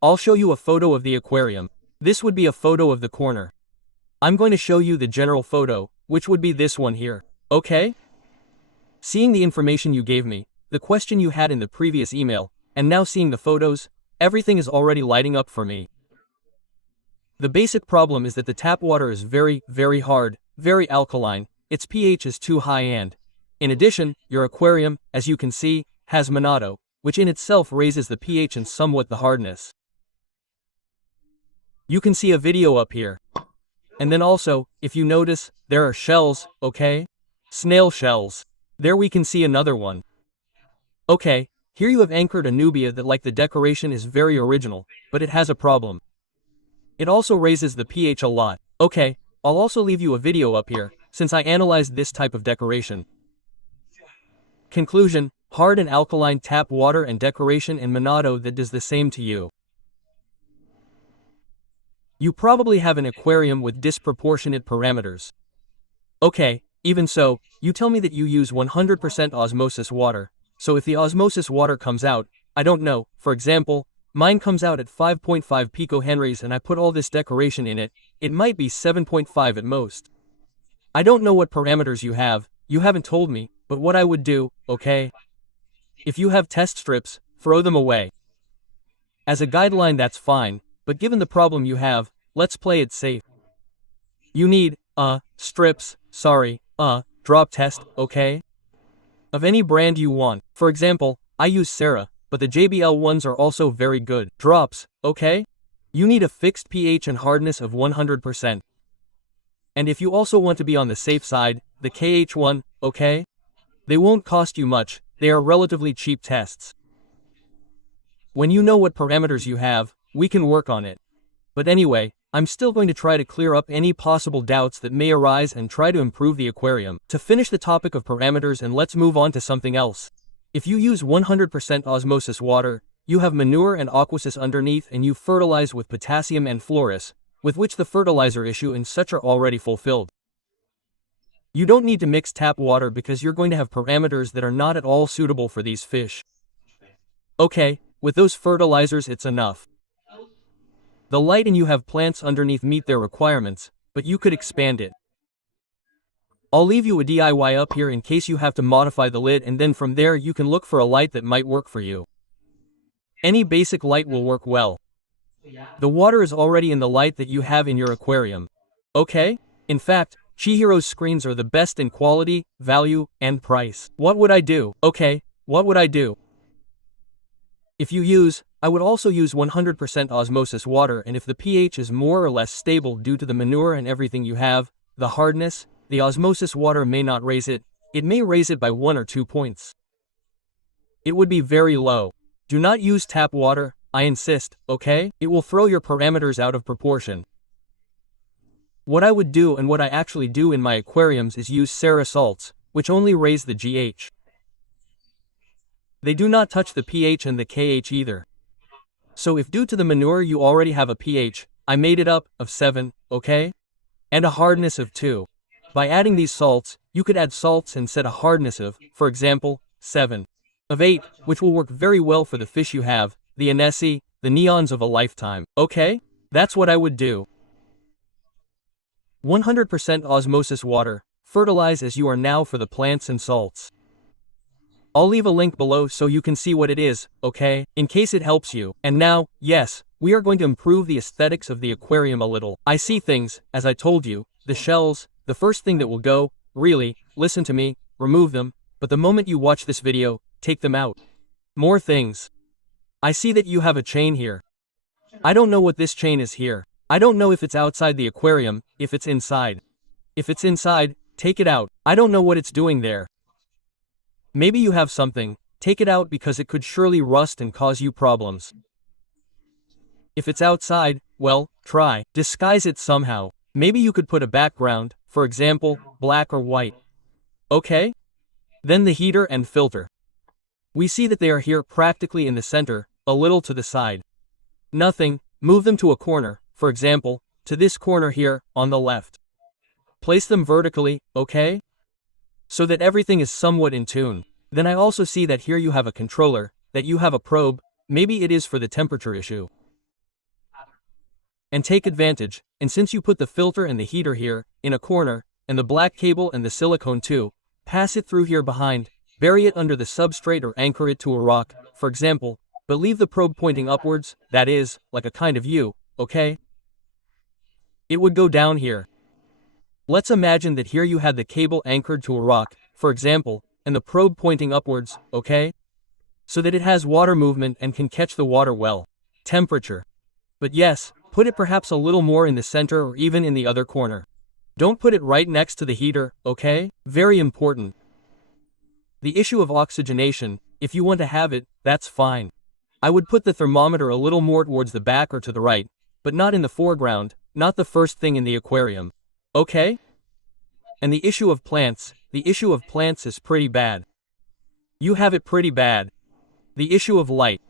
I'll show you a photo of the aquarium. This would be a photo of the corner. I'm going to show you the general photo, which would be this one here. Okay? Seeing the information you gave me, the question you had in the previous email, and now seeing the photos, everything is already lighting up for me. The basic problem is that the tap water is very, very hard, very alkaline, its pH is too high and, in addition, your aquarium, as you can see, has monado, which in itself raises the pH and somewhat the hardness. You can see a video up here. And then also, if you notice, there are shells, okay? Snail shells. There we can see another one. Okay, here you have anchored a nubia that like the decoration is very original, but it has a problem. It also raises the pH a lot. Okay, I'll also leave you a video up here, since I analyzed this type of decoration. Conclusion, hard and alkaline tap water and decoration and monado that does the same to you. You probably have an aquarium with disproportionate parameters. Okay, even so, you tell me that you use 100% osmosis water, so if the osmosis water comes out, I don't know, for example, mine comes out at 5.5 picohenries and I put all this decoration in it, it might be 7.5 at most. I don't know what parameters you haven't told me, but what I would do, okay? If you have test strips, throw them away. As a guideline that's fine, but given the problem you have, let's play it safe. You need, drop test, okay? Of any brand you want. For example, I use Sarah, but the JBL ones are also very good. Drops, okay? You need a fixed pH and hardness of 100%. And if you also want to be on the safe side, the KH one, okay? They won't cost you much, they are relatively cheap tests. When you know what parameters you have, we can work on it. But anyway, I'm still going to try to clear up any possible doubts that may arise and try to improve the aquarium. To finish the topic of parameters, and let's move on to something else. If you use 100% osmosis water, you have manure and aquasis underneath and you fertilize with potassium and fluorus, with which the fertilizer issue and such are already fulfilled. You don't need to mix tap water because you're going to have parameters that are not at all suitable for these fish. Okay, with those fertilizers it's enough. The light and you have plants underneath meet their requirements, but you could expand it. I'll leave you a DIY up here in case you have to modify the lid, and then from there you can look for a light that might work for you. Any basic light will work well. The water is already in the light that you have in your aquarium. Okay? In fact, Chihiro's screens are the best in quality, value, and price. What would I do? Okay, what would I do? I would also use 100% osmosis water, and if the pH is more or less stable due to the manure and everything you have, the hardness, the osmosis water may not raise it, it may raise it by 1 or 2 points. It would be very low. Do not use tap water, I insist, okay? It will throw your parameters out of proportion. What I would do and what I actually do in my aquariums is use Sarah salts, which only raise the GH. They do not touch the pH and the KH either. So if due to the manure you already have a pH, I made it up, of 7, okay? And a hardness of 2. By adding these salts, you could add salts and set a hardness of, for example, 7. Of 8, which will work very well for the fish you have, the anesi, the neons of a lifetime. Okay? That's what I would do. 100% osmosis water, fertilize as you are now for the plants and salts. I'll leave a link below so you can see what it is, okay, in case it helps you. And now, yes, we are going to improve the aesthetics of the aquarium a little. I see things, as I told you, the shells, the first thing that will go, really, listen to me, remove them, but the moment you watch this video, take them out. More things. I see that you have a chain here. I don't know what this chain is here. I don't know if it's outside the aquarium, if it's inside. If it's inside, take it out. I don't know what it's doing there. Maybe you have something, take it out because it could surely rust and cause you problems. If it's outside, well, try. Disguise it somehow. Maybe you could put a background, for example, black or white. Okay? Then the heater and filter. We see that they are here practically in the center, a little to the side. Nothing, move them to a corner, for example, to this corner here, on the left. Place them vertically, okay? So that everything is somewhat in tune. Then I also see that here you have a controller, that you have a probe, maybe it is for the temperature issue. and take advantage, and since you put the filter and the heater here, in a corner, and the black cable and the silicone too, pass it through here behind, bury it under the substrate or anchor it to a rock, for example, but leave the probe pointing upwards, that is, like a kind of U, okay? It would go down here. Let's imagine that here you had the cable anchored to a rock, for example, and the probe pointing upwards, okay? So that it has water movement and can catch the water well. Temperature. But yes, put it perhaps a little more in the center or even in the other corner. Don't put it right next to the heater, okay? Very important. The issue of oxygenation, if you want to have it, that's fine. I would put the thermometer a little more towards the back or to the right, but not in the foreground, not the first thing in the aquarium. Okay? And the issue of plants is pretty bad. You have it pretty bad. The issue of light.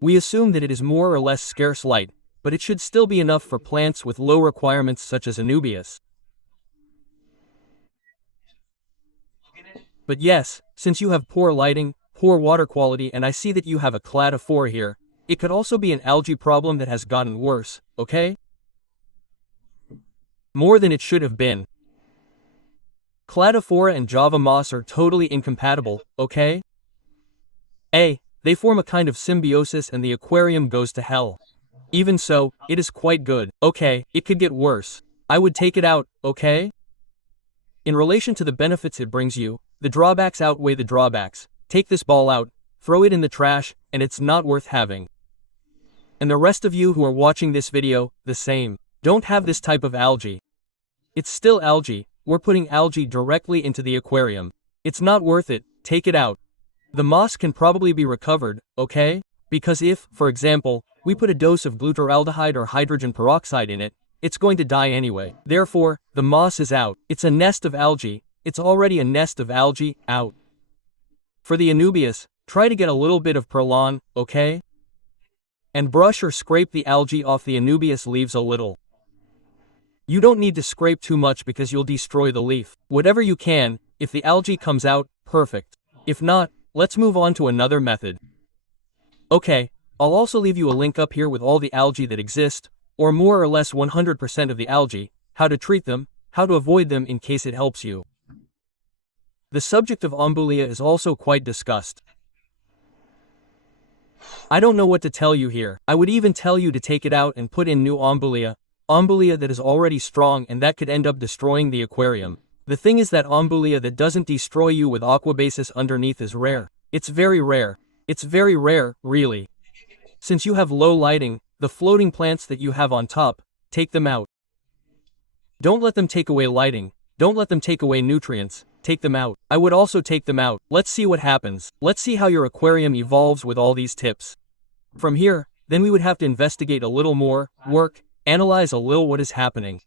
We assume that it is more or less scarce light, but it should still be enough for plants with low requirements such as Anubias. But yes, since you have poor lighting, poor water quality, and I see that you have a cladophora here, it could also be an algae problem that has gotten worse, okay? More than it should have been. Cladophora and Java moss are totally incompatible, okay? They form a kind of symbiosis and the aquarium goes to hell. Even so, it is quite good. Okay, it could get worse. I would take it out, okay? In relation to the benefits it brings you, the drawbacks outweigh the drawbacks. Take this ball out, throw it in the trash, and it's not worth having. And the rest of you who are watching this video, the same. Don't have this type of algae. It's still algae, we're putting algae directly into the aquarium. It's not worth it, take it out. The moss can probably be recovered, okay? Because if, for example, we put a dose of glutaraldehyde or hydrogen peroxide in it, it's going to die anyway. Therefore, the moss is out. It's a nest of algae. It's already a nest of algae, out. For the Anubias, try to get a little bit of Perlon, okay? And brush or scrape the algae off the Anubias leaves a little. You don't need to scrape too much because you'll destroy the leaf. Whatever you can, if the algae comes out, perfect. If not, let's move on to another method. Okay, I'll also leave you a link up here with all the algae that exist, or more or less 100% of the algae, how to treat them, how to avoid them in case it helps you. The subject of Ombulia is also quite discussed. I don't know what to tell you here. I would even tell you to take it out and put in new Ombulia that is already strong and that could end up destroying the aquarium. The thing is that Ombulia that doesn't destroy you with aquabasis underneath is rare. It's very rare. It's very rare, really. Since you have low lighting, the floating plants that you have on top, take them out. Don't let them take away lighting. Don't let them take away nutrients. Take them out. I would also take them out. Let's see what happens. Let's see how your aquarium evolves with all these tips. From here, then we would have to investigate a little more, work, analyze a little what is happening.